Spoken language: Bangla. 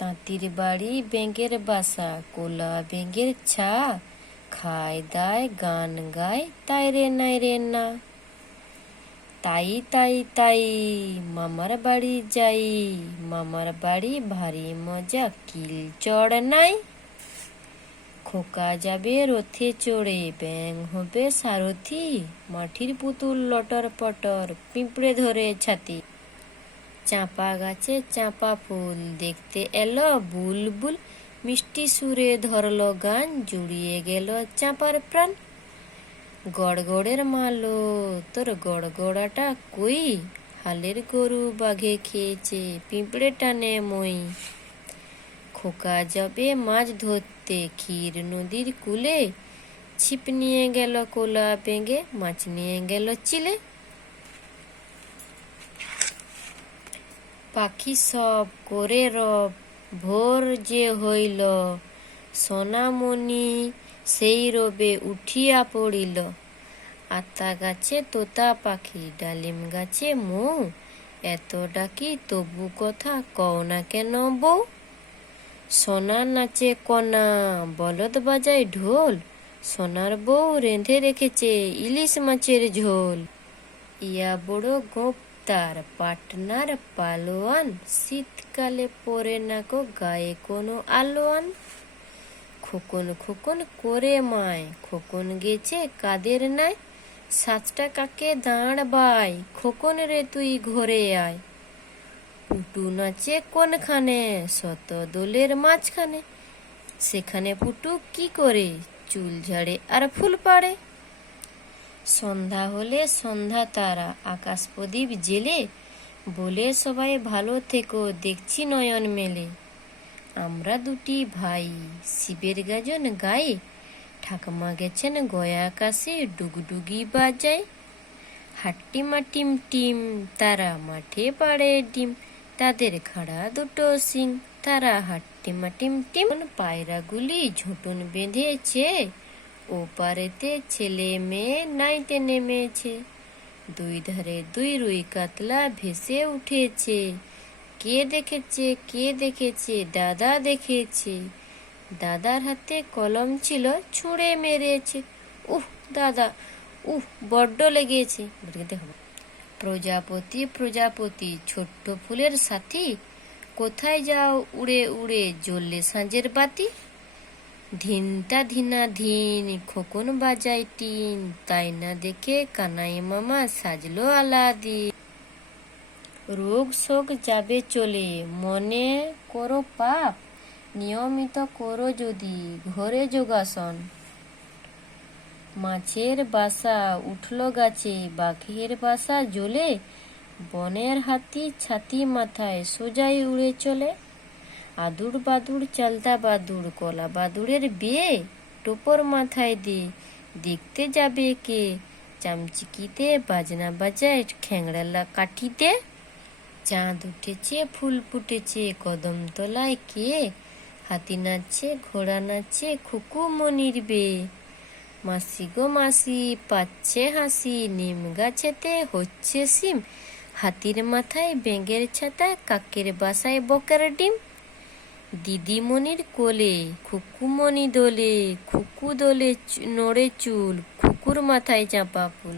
তাঁতির বাড়ি ব্যাঙের বাসা, কোলা ব্যাঙের ছা, খায় দায় গান গায় তাই রে নাই রে না। তাই তাই তাই মামার বাড়ি যাই, মামার বাড়ি ভারী মজা কিল চড় নাই। খোকা যাবে রথে চড়ে, ব্যাঙ হবে সারথি, মাটির পুতুল লটর পটর, পিঁপড়ে ধরে ছাতি। চাঁপা গাছে চাঁপা ফুল দেখতে এলো বুলবুল, মিষ্টি সুরে ধরল গান, জুড়িয়ে গেল চাঁপার প্রাণ। গড়গড়ের মালো তোর গড়গড়াটা কই, হালের গরু বাঘে খেয়েছে, পিঁপড়ে টানে মই। খোকা যাবে মাছ ধরতে ক্ষীর নদীর কূলে, ছিপ নিয়ে গেল কোলা ব্যাঙে, মাছ নিয়ে গেল চিলে। পাখি সব করে রব, ভোর যে হইল, সোনামণি সেই রবে উঠিয়া পড়িল। আতা গাছে তোতা পাখি, ডালিম গাছে মৌ, এত ডাকি তবু কথা কও না কেন বউ। সোনা নাচে কনা, বলদ বাজায় ঢোল, সোনার বউ রেঁধে রেখেছে ইলিশ মাছের ঝোল। ইয়া বড় গোপ তার পাটনার পালোয়ান, শীতকালে পরে না গো গায়ে কোনো আলোয়ান। খোকন খোকন করে মায়, খোকন গেছে কাদের নাই, সাতটা কাকে দাঁড় বাই, খোকন রে তুই ঘরে আয়। পুটু নাচে কোনখানে, শত দোলের মাঝখানে, সেখানে পুটু কি করে, চুল ঝাড়ে আর ফুল পাড়ে। সন্ধ্যা হলে সন্ধ্যা তারা, আকাশ প্রদীপ জেলে, বলে সবাই ভালো থেকো দেখছি নয়ন মেলে। আমরা দুটি ভাই শিবের গাজন গায়ে, ঠাকুমা গেছেন গয়া আকাশে ডুগডুগি বাজায়। হাট্টিমা টিম টিম তারা মাঠে পাড়ে ডিম, তাদের খাড়া দুটো সিং, তারা হাট্টিমা টিম টিম। পায়রাগুলি ঝুঁটুন বেঁধেছে, ও পারেতে ছেলে মেয়ে নাইতে নেমেছে। দুই ধারে দুই রুই কাতলা ভেসে উঠেছে, কে দেখেছে কে দেখেছে, দাদা দেখেছে। দাদার হাতে কলম ছিল, ছুঁড়ে মেরেছে, উহ দাদা উহ বড্ড লেগেছে। প্রজাপতি প্রজাপতি ছোট্ট ফুলের সাথী, কোথায় যাও উড়ে উড়ে জ্বললে সাঁঝের বাতি। ধিনতা ধিনা ধিন খোকন বাজায় টিন, তাই না দেখে কানাই মামা সাজলো আলাদিন। রোগ শোক যাবে চলে, মনে করো পাপ, নিয়মিত করো যদি ঘরে যোগাসন। মাছের বাসা উঠল গাছে, বাঘের বাসা জ্বলে, বনের হাতি ছাতি মাথায় সোজাই উড়ে চলে। আদুর বাদুর চালতা বাদুর, কলা বাদুরের বিয়ে, টোপর মাথায় দিয়ে দেখতে যাবে কে, চামচিকিতে বাজনা বাজায় খ্যাংড়ালা কাঠিতে। চাঁদ উঠেছে ফুল ফুটেছে কদম তলায় কে, হাতি নাচছে ঘোড়া নাচছে খুকু মনির বে। মাসি গো মাসি পাচ্ছে হাসি, নিম গাছেতে হচ্ছে সিম, হাতির মাথায় ব্যাঙের ছাতা, কাকের বাসায় বকের ডিম। দিদিমণির কোলে খুকুমণি দোলে, খুকু দোলে নড়ে চুল, খুকুর মাথায় চাঁপা ফুল।